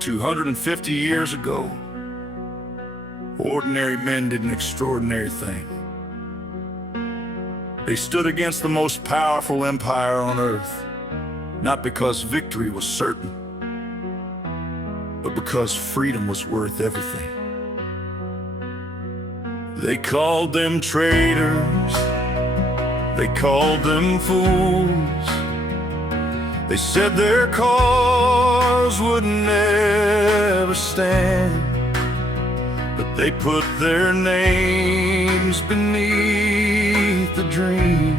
250 years ago, ordinary men did an extraordinary thing. They stood against the most powerful empire on earth, not because victory was certain, but because freedom was worth everything. They called them traitors, they called them fools. They said their cause would never stand, but they put their names beneath the dream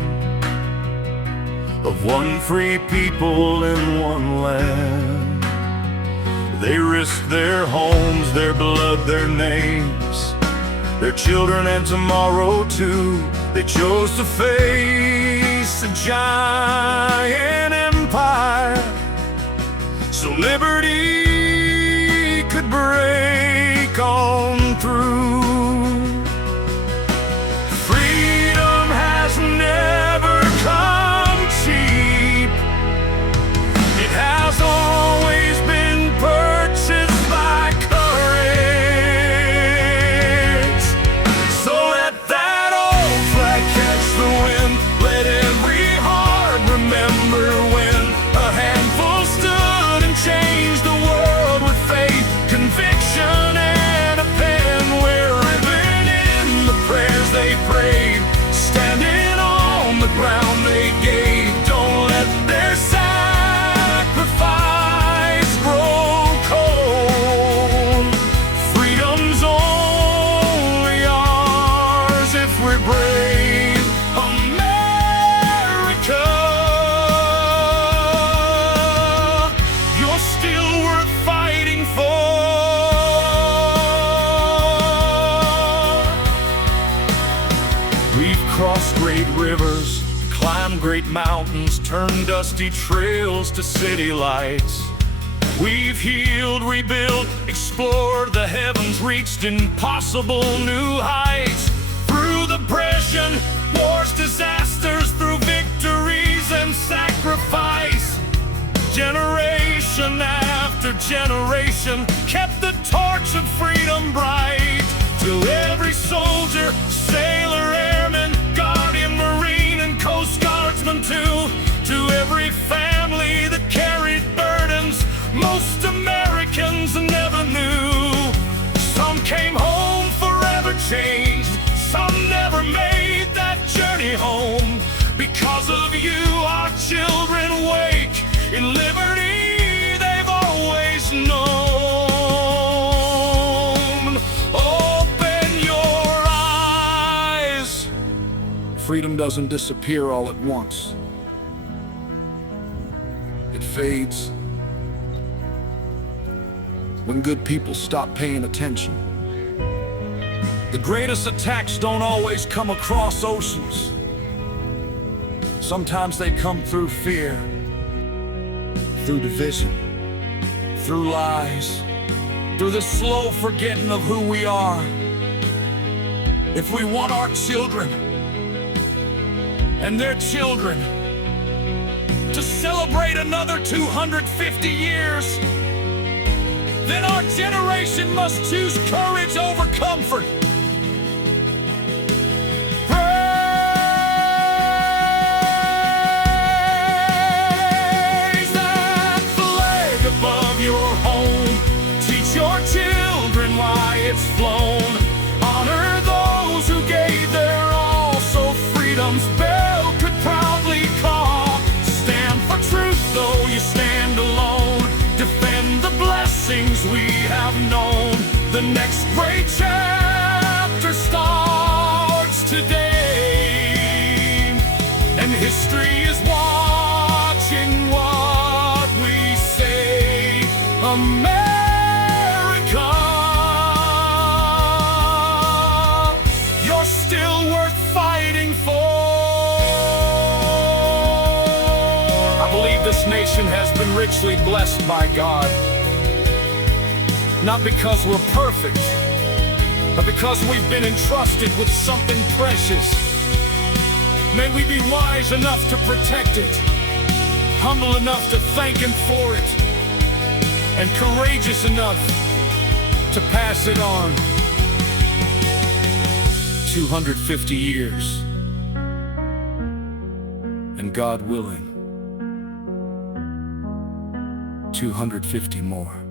of one free people in one land. They risked their homes, their blood, their names, their children and tomorrow too. They chose to face a giant empire so liberty could break on through. Freedom has never come cheap. It has always been purchased by courage. So let that old flag catch the wind. Let every heart remember when a handful stood and changed the world with faith, conviction, and a pen. We're living in the prayers they prayed, standing on the ground they gave. Don't let their sacrifice grow cold. Freedom's only ours if we're brave. America, you're still worth fighting for. We've crossed great rivers, climbed great mountains, turned dusty trails to city lights. We've healed, rebuilt, explored the heavens, reached impossible new heights. Through depression, wars, disasters, through victories and sacrifice, generation after generation kept the torch of freedom bright. Till every soldier, sailor, airman, guardian, marine, and coast guardsman too, to every family that carried burdens most Americans never knew. Some came home forever changed, some never made that journey home. Because of you, our children wake in liberty they've always known. Open your eyes. Freedom doesn't disappear all at once. It fades when good people stop paying attention. The greatest attacks don't always come across oceans. Sometimes they come through fear, through division, through lies, through the slow forgetting of who we are. If we want our children and their children to celebrate another 250 years, then our generation must choose courage over comfort. Raise that flag above your home. Teach your children why it's flown. Honor those who gave their all so freedom's bell could proudly call. Stand for truth though you stand alone. Defend the blessings we have known. The next great chapter starts today, and history is watching what we say. America, you're still worth fighting for. I believe this nation has been richly blessed by God. Not because we're perfect, but because we've been entrusted with something precious. May we be wise enough to protect it, humble enough to thank Him for it, and courageous enough to pass it on. 250 years, and God willing, 250 more.